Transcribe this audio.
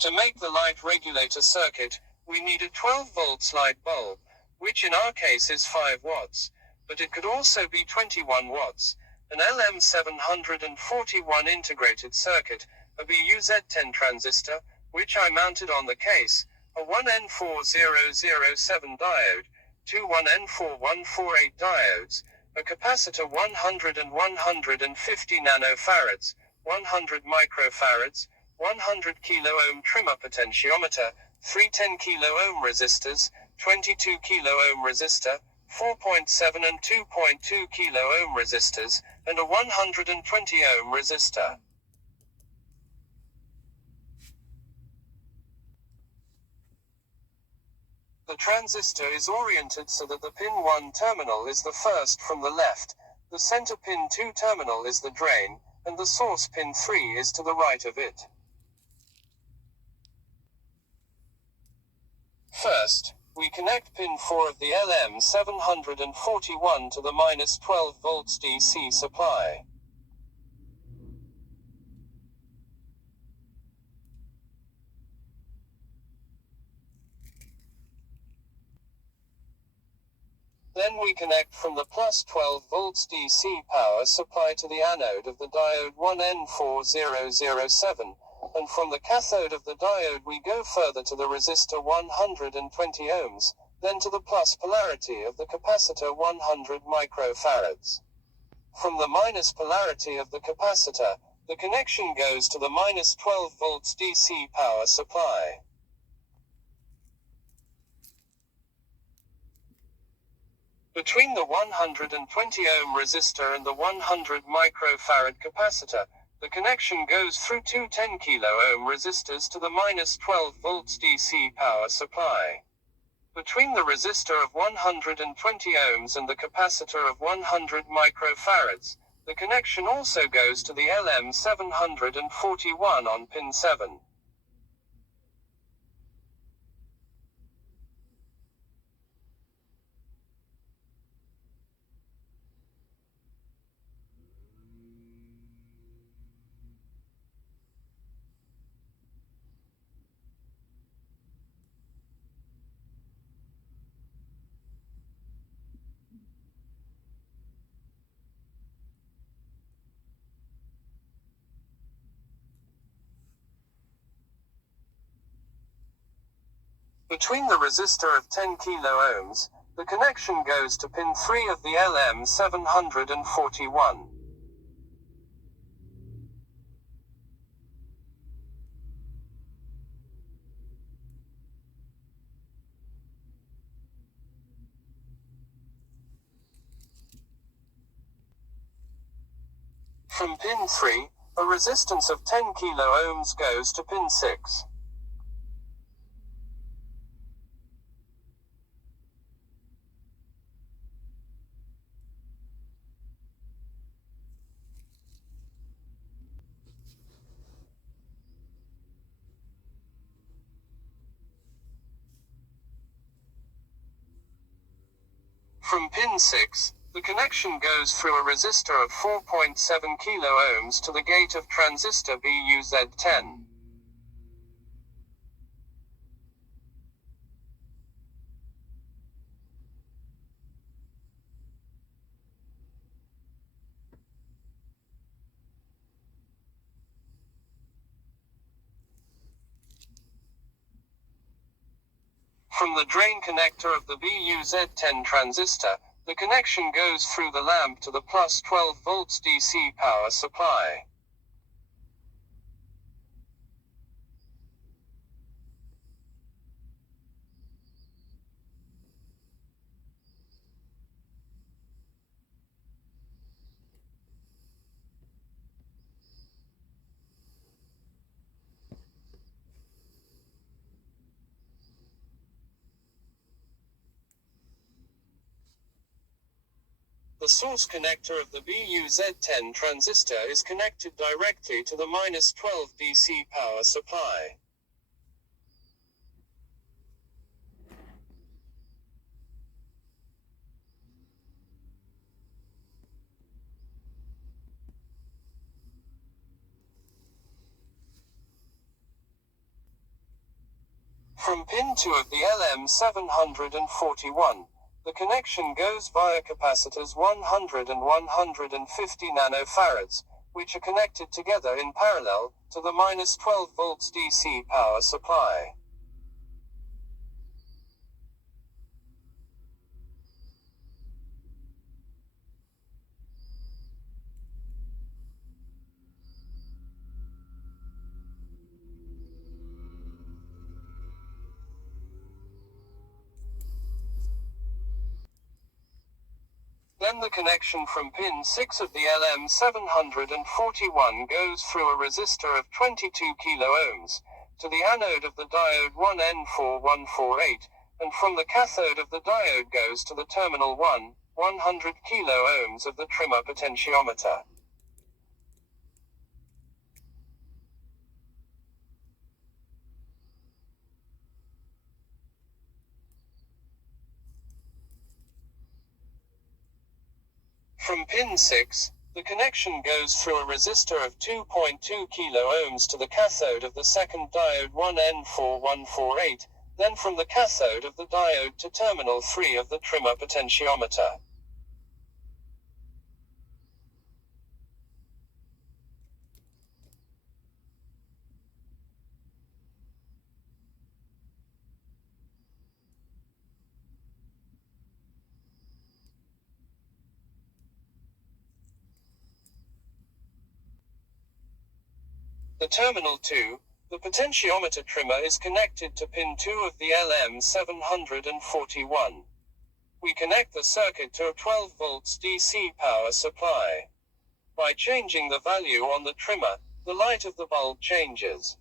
To make the light regulator circuit, we need a 12-volt light bulb, which in our case is 5 watts, but it could also be 21 watts, an LM741 integrated circuit, a BUZ10 transistor, which I mounted on the case, a 1N4007 diode, two 1N4148 diodes, a capacitor 100 and 150 nanofarads, 100 microfarads, 100 kilo-ohm trimmer potentiometer, three 10 kilo-ohm resistors, 22 kilo-ohm resistor, 4.7 and 2.2 kilo-ohm resistors, and a 120 ohm resistor. The transistor is oriented so that the pin 1 terminal is the first from the left, the center pin 2 terminal is the drain, and the source pin 3 is to the right of it. First, we connect pin 4 of the LM741 to the minus 12 volts DC supply. Then we connect from the plus 12 volts DC power supply to the anode of the diode 1N4007, and from the cathode of the diode we go further to the resistor 120 ohms, then to the plus polarity of the capacitor 100 microfarads. From the minus polarity of the capacitor, the connection goes to the minus 12 volts DC power supply. Between the 120 ohm resistor and the 100 microfarad capacitor, the connection goes through two 10 kilo ohm resistors to the minus 12 volts DC power supply. Between the resistor of 120 ohms and the capacitor of 100 microfarads, the connection also goes to the LM741 on pin 7. Between the resistor of 10 kilo ohms, the connection goes to pin 3 of the LM741. From pin 3, a resistance of 10 kilo ohms goes to pin 6. From pin 6, the connection goes through a resistor of 4.7 kilo ohms to the gate of transistor BUZ10. From the drain connector of the BUZ10 transistor, the connection goes through the lamp to the plus 12 volts DC power supply. The source connector of the BUZ10 transistor is connected directly to the minus 12 DC power supply. From pin 2 of the LM741, the connection goes via capacitors 100 and 150 nanofarads, which are connected together in parallel, to the -12 volts DC power supply. Then the connection from pin 6 of the LM741 goes through a resistor of 22 kΩ, to the anode of the diode 1N4148, and from the cathode of the diode goes to the terminal 100 kΩ of the trimmer potentiometer. From pin 6, the connection goes through a resistor of 2.2 kΩ to the cathode of the second diode 1N4148, then from the cathode of the diode to terminal 3 of the trimmer potentiometer. The terminal 2, the potentiometer trimmer, is connected to pin 2 of the LM741. We connect the circuit to a 12 volts DC power supply. By changing the value on the trimmer, the light of the bulb changes.